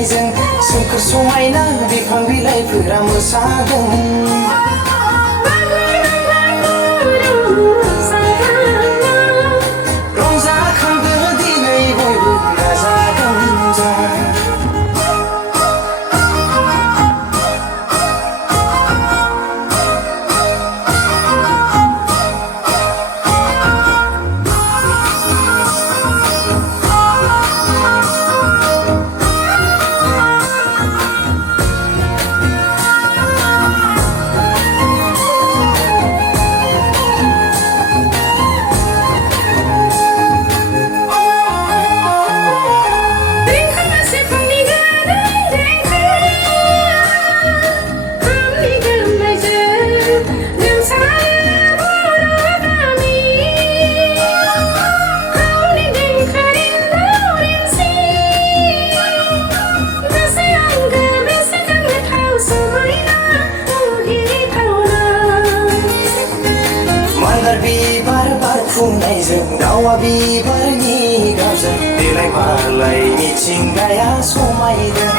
फुनायजों सोमखोर समायना बिफां बिलाइफोरा मोसादों फुनायजों दावा बिबारनि गाबजों देलाय मालाय मिथिंगाया समायदों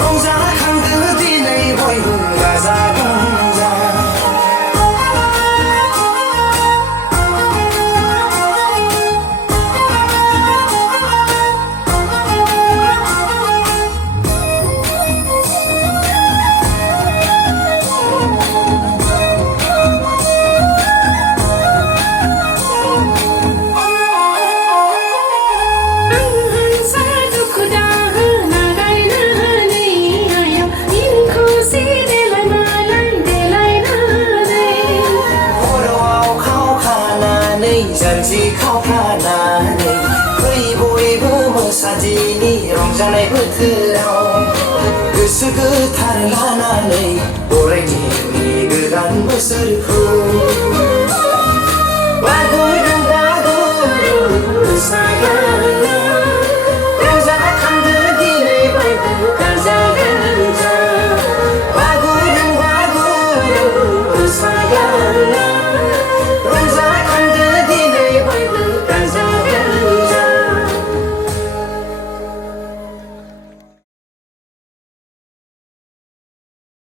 रंजाखांदों दिनै बयबो गाजा गोमजा जानजि खावखानानै फै बयबो मोसादिनि रंजानाय बोथोराव गोसो गोथार लानानै बरायनि गोदान बोसोरखौ